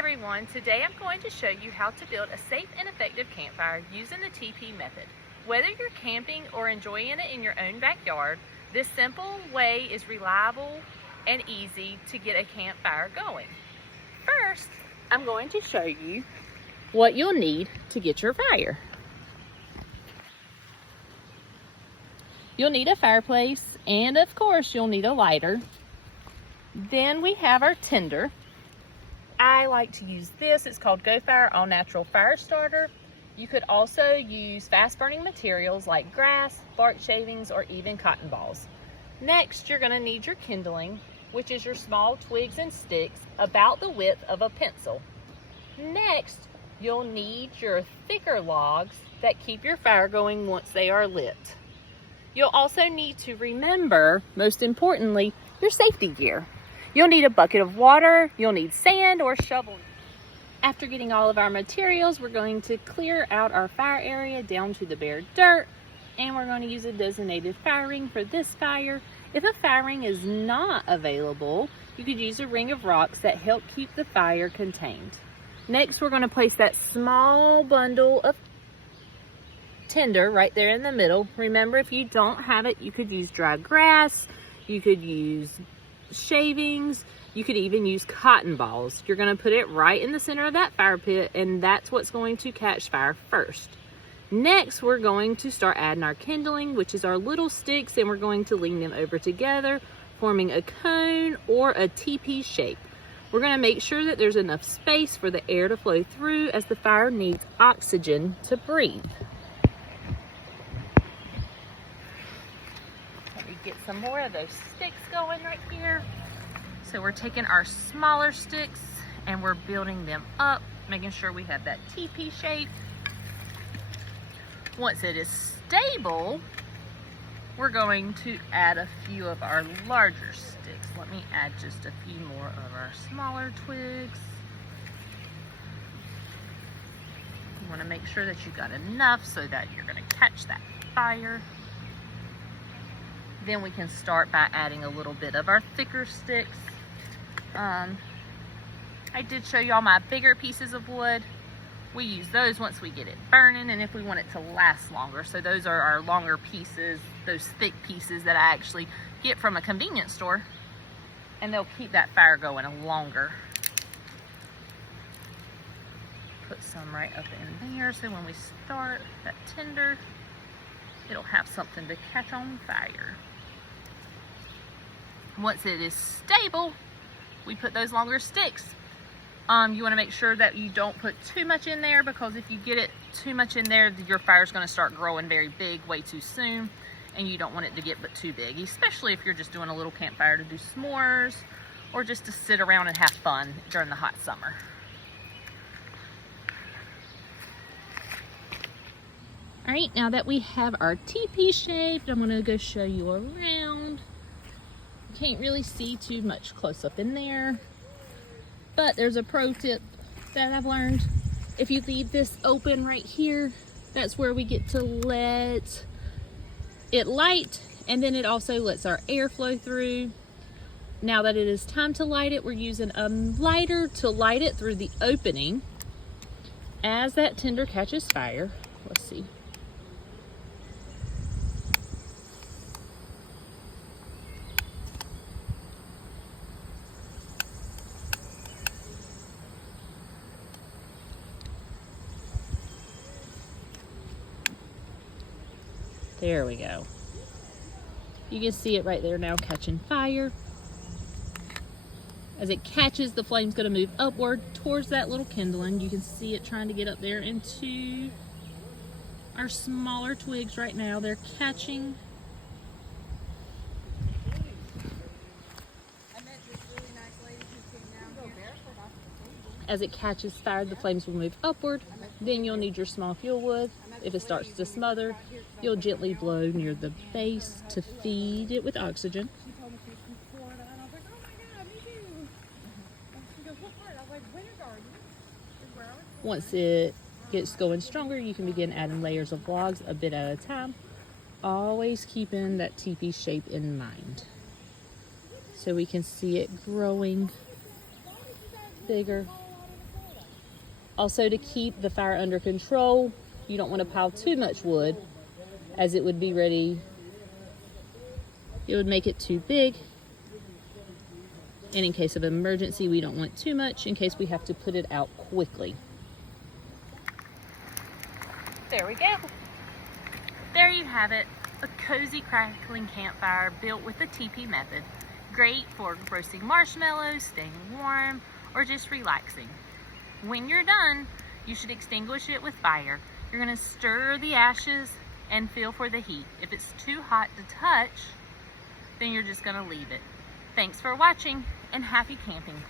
everyone, today I'm going to show you how to build a safe and effective campfire using the TP method. Whether you're camping or enjoying it in your own backyard, this simple way is reliable and easy to get a campfire going. First, I'm going to show you what you'll need to get your fire. You'll need a fireplace, and of course you'll need a lighter. Then we have our tinder. I like to use this. It's called Go Fire All Natural Fire Starter. You could also use fast burning materials like grass, bark shavings, or even cotton balls. Next, you're going to need your kindling, which is your small twigs and sticks about the width of a pencil. Next, you'll need your thicker logs that keep your fire going once they are lit. You'll also need to remember, most importantly, your safety gear. You'll need a bucket of water, you'll need sand or shovel. After getting all of our materials, we're going to clear out our fire area down to the bare dirt, and we're going to use a designated fire ring for this fire. If a fire ring is not available, you could use a ring of rocks that help keep the fire contained. Next, we're going to place that small bundle of tinder right there in the middle. Remember, if you don't have it, you could use dry grass, you could use shavings, you could even use cotton balls. You're going to put it right in the center of that fire pit, and that's what's going to catch fire first. Next, we're going to start adding our kindling, which is our little sticks, and we're going to lean them over together, forming a cone or a teepee shape. We're going to make sure that there's enough space for the air to flow through, as the fire needs oxygen to breathe. Let me get some more of those sticks going right here. So we're taking our smaller sticks and we're building them up, making sure we have that teepee shape. Once it is stable, we're going to add a few of our larger sticks. Let me add just a few more of our smaller twigs. You want to make sure that you got enough so that you're going to catch that fire. Then we can start by adding a little bit of our thicker sticks. I did show y'all my bigger pieces of wood. We use those once we get it burning and if we want it to last longer. So those are our longer pieces, those thick pieces that I actually get from a convenience store, and they'll keep that fire going longer. Put some right up in there so when we start that tinder, it'll have something to catch on fire. Once it is stable, we put those longer sticks. You want to make sure that you don't put too much in there, because if you get it too much in there, your fire is going to start growing very big way too soon, and you don't want it to get but too big, especially if you're just doing a little campfire to do s'mores or just to sit around and have fun during the hot summer. All right, now that we have our teepee shaped, I'm going to go show you around. You can't really see too much close up in there, but there's a pro tip that I've learned. If you leave this open right here, that's where we get to let it light, and then it also lets our air flow through. Now that it is time to light it, we're using a lighter to light it through the opening. As that tinder catches fire, let's see. There we go. You can see it right there now catching fire. As it catches, the flame's going to move upward towards that little kindling. You can see it trying to get up there into our smaller twigs right now. They're catching. As it catches fire, the flames will move upward. Then you'll need your small fuel wood. If it starts to smother, you'll gently blow near the base to feed it with oxygen. Once it gets going stronger, you can begin adding layers of logs a bit at a time, always keeping that teepee shape in mind. So we can see it growing bigger Also, to keep the fire under control, you don't want to pile too much wood, as it would be ready, it would make it too big. And in case of emergency, we don't want too much in case we have to put it out quickly. There we go. There you have it, a cozy crackling campfire built with the TP method. Great for roasting marshmallows, staying warm, or just relaxing. When you're done, you should extinguish it with fire. You're gonna stir the ashes and feel for the heat. If it's too hot to touch, then you're just gonna leave it. Thanks for watching and happy camping.